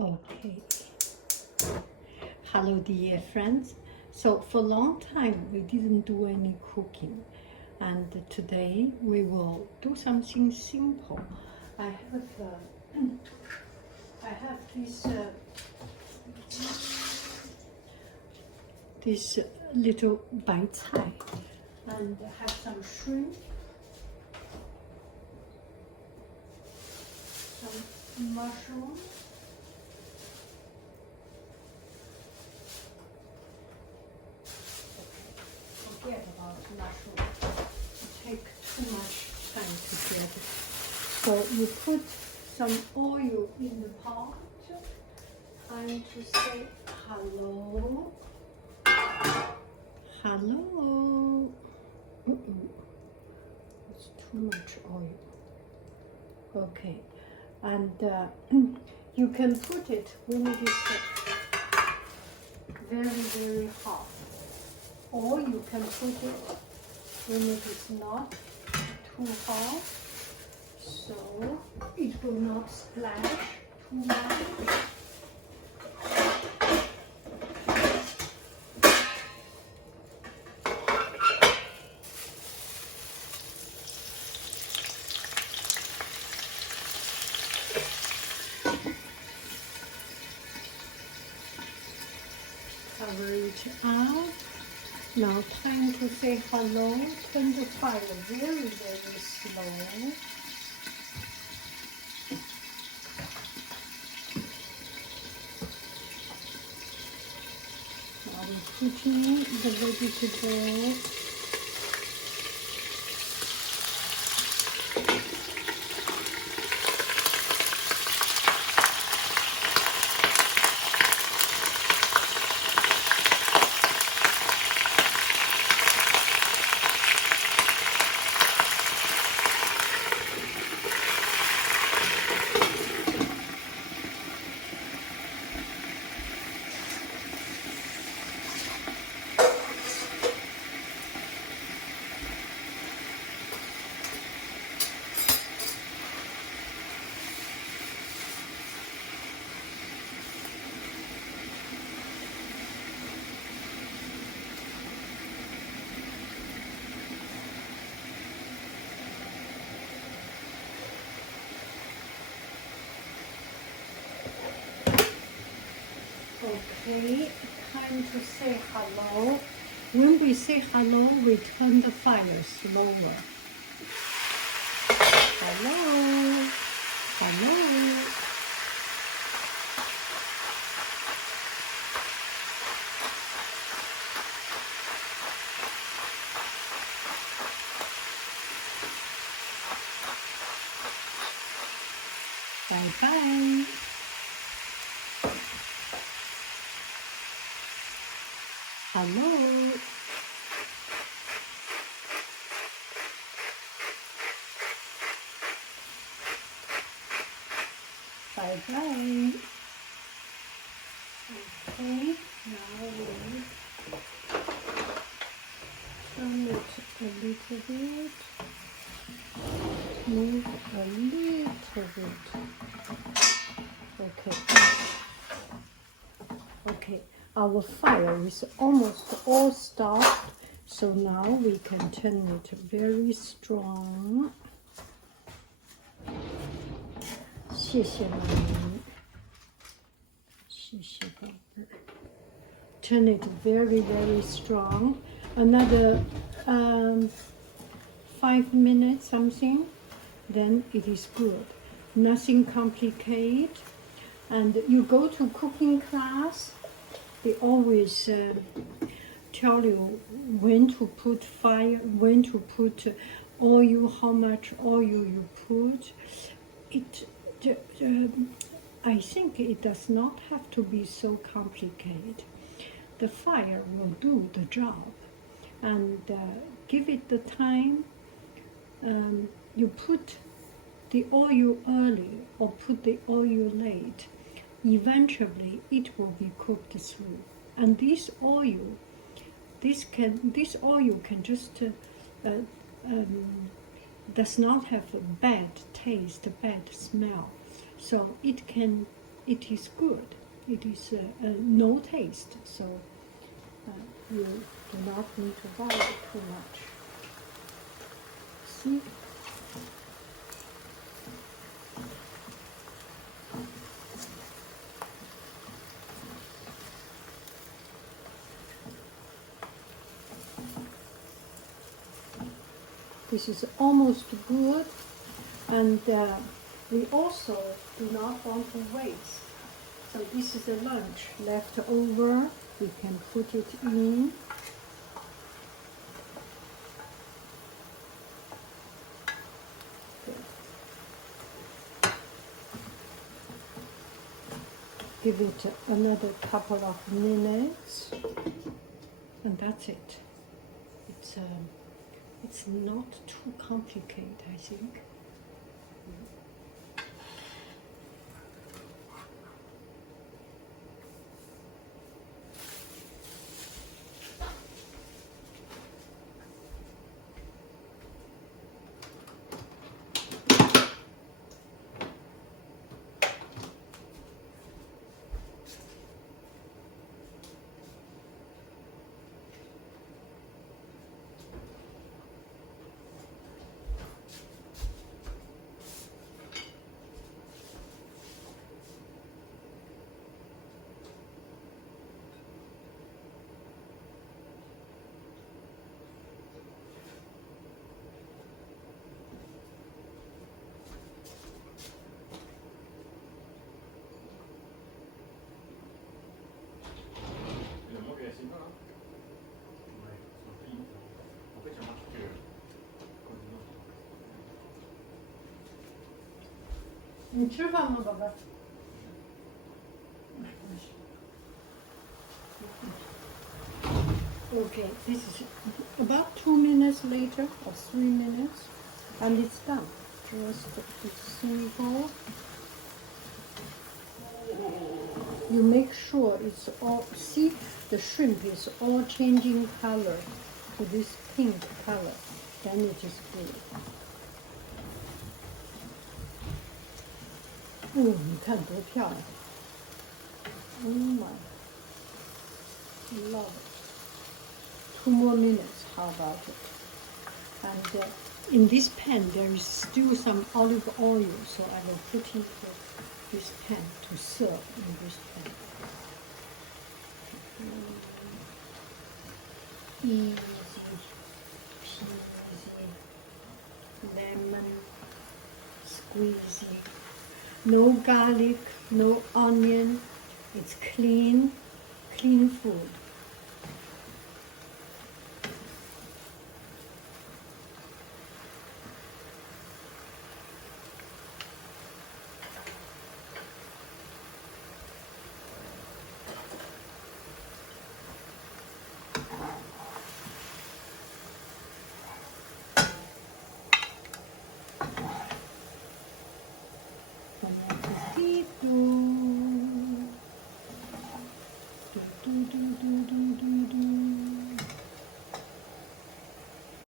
Okay. Hello, dear friends. So for a long time we didn't do any cooking, and today we will do something simple. I have this little bai cai, and have some shrimp, some mushroom. Forget about mushroom. It takes too much time to get it. So you put some oil in the pot. Time to say hello. Hello. It's too much oil. Okay, and you can put it when it is very hot, or you can put it when it is not too hot, so it will not splash too much. Cover it up. Now time to say hello. Turn the fire very slow. Now we're putting the vegetables. Okay, time to say hello. When we say hello, we turn the fire slower. Hello, hello. Bye-bye. Hello. Bye-bye. Okay, now we turn it a little bit. Move a little bit. Okay. Okay, our fire is almost all stopped, so now we can turn it very strong. 谢谢妈咪，谢谢宝贝。Turn it very strong. Another 5 minutes something, then it is good. Nothing complicated. And you go to cooking class, they always tell you when to put fire, when to put oil, how much oil you put. I think it does not have to be so complicated. The fire will do the job, and give it the time. You put the oil early or put the oil late, eventually it will be cooked through. And this oil can just does not have a bad taste, bad smell. So it can it is good. It is no taste, so you do not need to boil it too much. See? This is almost good, and we also do not want to waste. So this is a lunch left over. We can put it in. Give it another couple of minutes, and that's it. It's not too complicated, I think.你吃饭吗，宝贝？Okay, this is about 2 minutes later or 3 minutes, and it's done. Just it's simple. You make sure it's all. See, the shrimp is all changing color to this pink color. Then it is good. 你看多漂亮 ！Oh my, love it. 2 more minutes. How about it? And in this pan there is still some olive oil, so I will put into this pan to serve in this pan. Easy peasy, lemon squeezy. No garlic, no onion. It's clean food. Bon appétit.